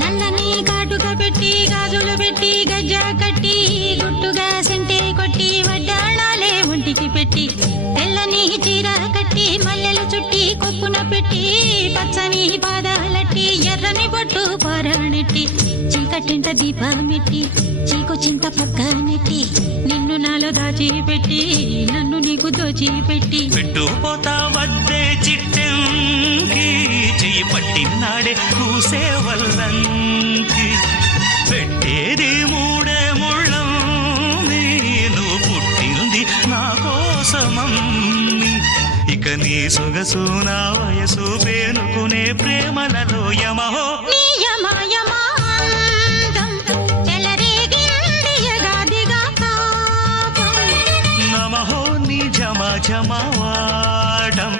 నల్లని కాటుక పెట్టి గాజులు పెట్టి గజ్జ కట్టి గుట్టుగా సెంటే కొట్టి వడ్డాణాలే ఒంటికి పెట్టి తెల్లని చీర కట్టి మల్లెలు చుట్టి కొప్పున పెట్టి పచ్చని పాదాలట్టి ఎర్రని బొట్టు పారాణెట్టి చీకటింట దీపమెట్టి చీకు చింత పక్క నెట్టి నిన్ను నాలో దాచి పెట్టి నన్ను నీకు దోచి పెట్టి. పోతా వద్దే చిట్టంకి చెయ్యి పట్టినాడే కూసే ఇక నీ సొగసు నా వయసు పేనుకునే ప్రేమలలో యమహో. నమహో నీ జమా జమావాడం